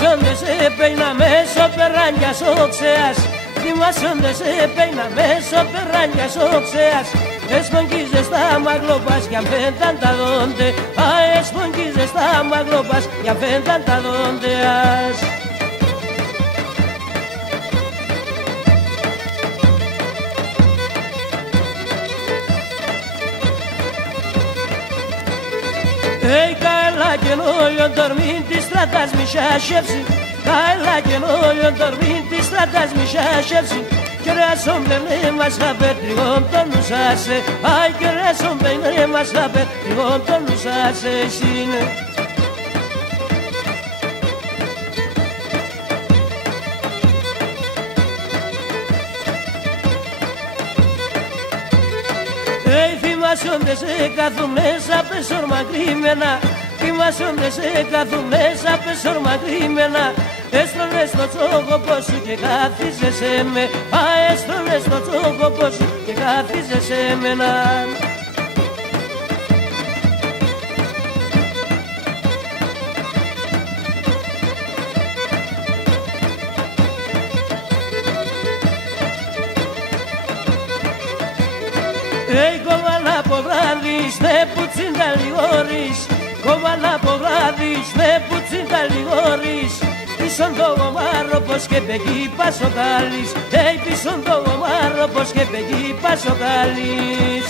onde se peina meso perranjas oxeas. Dimas onde se peina meso perranjas oxeas. Esponquilles da maglopas que afentan ta donde. Ay, esponquilles da maglopas que afentan ta donde as. Ei, caela que no olho dormindo, estradas me chachevsi. Caela que no olho dormindo, estradas me chachevsi. Queres hombre mais saber, trigonto nos hace. Ai, queres hombre mais saber, trigonto nos hace, sine. Ei, θυμάσαι onde se κάθουν μέσα, πεσόρμα κρυμμένα. Θυμάσαι onde se κάθουν μέσα, πεσόρμα κρυμμένα. Έστρωνες το τσόκοπο σου και κάθισες με. Α, έστρωνες το τσόκοπο σου και κάθισες εμένα. Ei, κόμμα από βράδυς, ναι που τσίντα λιγόρης. Κόμμα από βράδυς, ναι που τσίντα λιγόρης. Πίσον το γομάρο πως και πεγεί πασοκάλης. Hey, πίσον το γομάρο πως και πεγεί πασοκάλης.